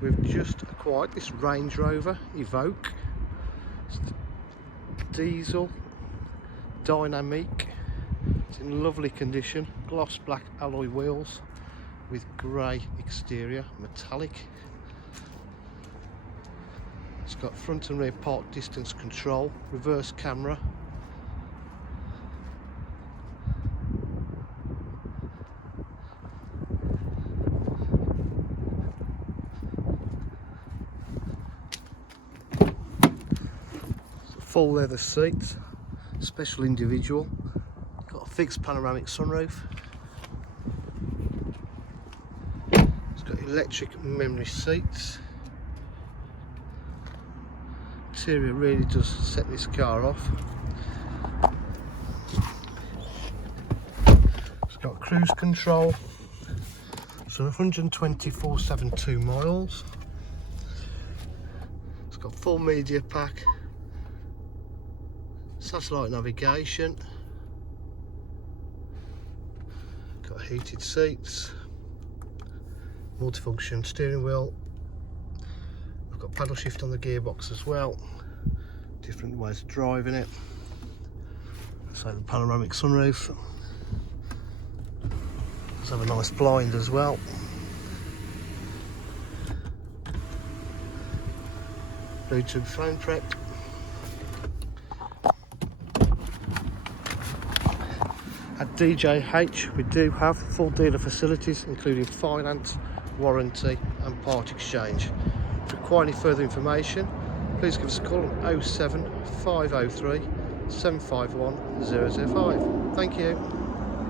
We've just acquired this Range Rover Evoque. It's diesel, dynamic. It's in lovely condition. Gloss black alloy wheels with grey exterior, metallic. It's got front and rear park distance control, reverse camera. Full leather seats, special individual. Got a fixed panoramic sunroof. It's got electric memory seats. Exterior really does set this car off. It's got cruise control. So 124.72 miles. It's got full media pack. Satellite navigation, got heated seats, multifunction steering wheel. We've got paddle shift on the gearbox as well, different ways of driving it. So the panoramic sunroof. Let's have a nice blind as well. Bluetooth phone prep. At DJH we do have full dealer facilities including finance, warranty and part exchange. If you require any further information, please give us a call on 07503 751 005. Thank you.